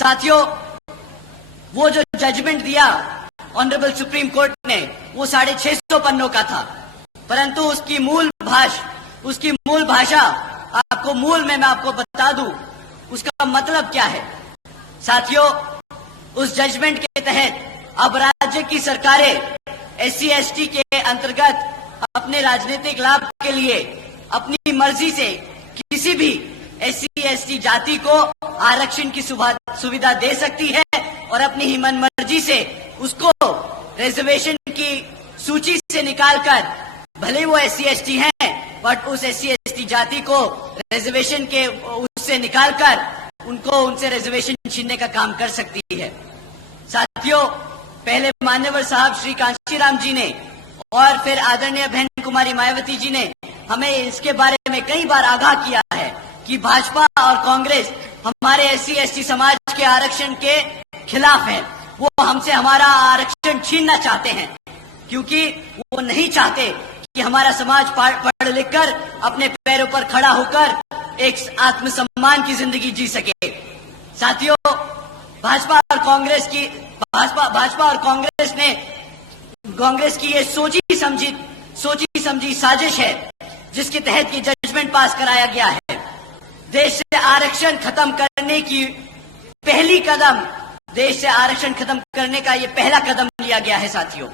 साथियों, वो जो जजमेंट दिया ऑनरेबल सुप्रीम कोर्ट ने वो 650 पन्नों का था, परंतु उसकी मूल भाषा आपको मैं आपको बता दूं उसका मतलब क्या है। साथियों, उस जजमेंट के तहत अब राज्य की सरकारें SC/ST के अंतर्गत अपने राजनीतिक लाभ के लिए अपनी मर्जी से किसी भी SC/ST जाति को आरक्षण की सुविधा दे सकती है और अपनी ही मन मर्जी से उसको रिजर्वेशन की सूची से निकालकर, भले वो SC/ST हैं, बट उस SC/ST जाति को रिजर्वेशन के उससे निकालकर उनसे रिजर्वेशन छीनने का काम कर सकती है। साथियों, पहले मान्यवर साहब श्री कांशीराम जी ने और फिर आदरणीय बहन कुमारी मायावती जी ने हमें इसके बारे में कई बार आगाह किया है कि भाजपा और कांग्रेस हमारे SC/ST समाज के आरक्षण के खिलाफ है। वो हमसे हमारा आरक्षण छीनना चाहते हैं, क्योंकि वो नहीं चाहते कि हमारा समाज पढ़ लिखकर अपने पैरों पर खड़ा होकर एक आत्मसम्मान की जिंदगी जी सके। साथियों, भाजपा और कांग्रेस की ये सोची समझी साजिश है, जिसके तहत ये जजमेंट पास कराया गया है। देश से आरक्षण खत्म करने का ये पहला कदम लिया गया है। साथियों,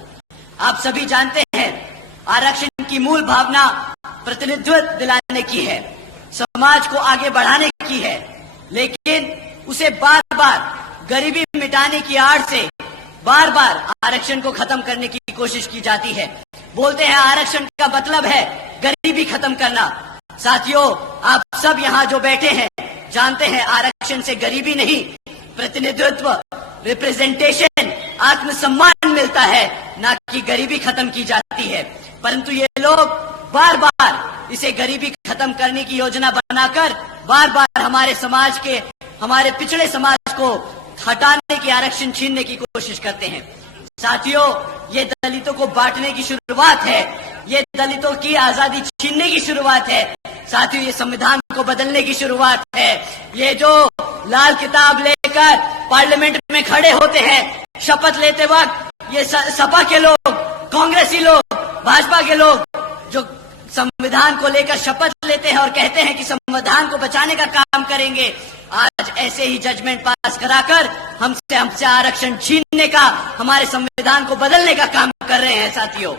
आप सभी जानते हैं आरक्षण की मूल भावना प्रतिनिधित्व दिलाने की है, समाज को आगे बढ़ाने की है, लेकिन उसे बार बार गरीबी मिटाने की आड़ से बार बार आरक्षण को खत्म करने की कोशिश की जाती है। बोलते हैं आरक्षण का मतलब है गरीबी खत्म करना। साथियों, आप सब यहाँ जो बैठे हैं जानते हैं आरक्षण से गरीबी नहीं, प्रतिनिधित्व, रिप्रेजेंटेशन, आत्मसम्मान मिलता है, ना कि गरीबी खत्म की जाती है। परंतु ये लोग बार बार इसे गरीबी खत्म करने की योजना बनाकर बार बार हमारे पिछड़े समाज को हटाने की, आरक्षण छीनने की कोशिश करते हैं। साथियों, ये दलितों को बांटने की शुरुआत है, ये दलितों की आजादी छीनने की शुरुआत है। साथियों, ये संविधान को बदलने की शुरुआत है। ये जो लाल किताब लेकर पार्लियामेंट में खड़े होते हैं शपथ लेते वक्त, ये सपा के लोग, कांग्रेसी लोग, भाजपा के लोग जो संविधान को लेकर शपथ लेते हैं और कहते हैं कि संविधान को बचाने का काम करेंगे, आज ऐसे ही जजमेंट पास कराकर हमसे आरक्षण छीनने का, हमारे संविधान को बदलने का काम कर रहे हैं। साथियों,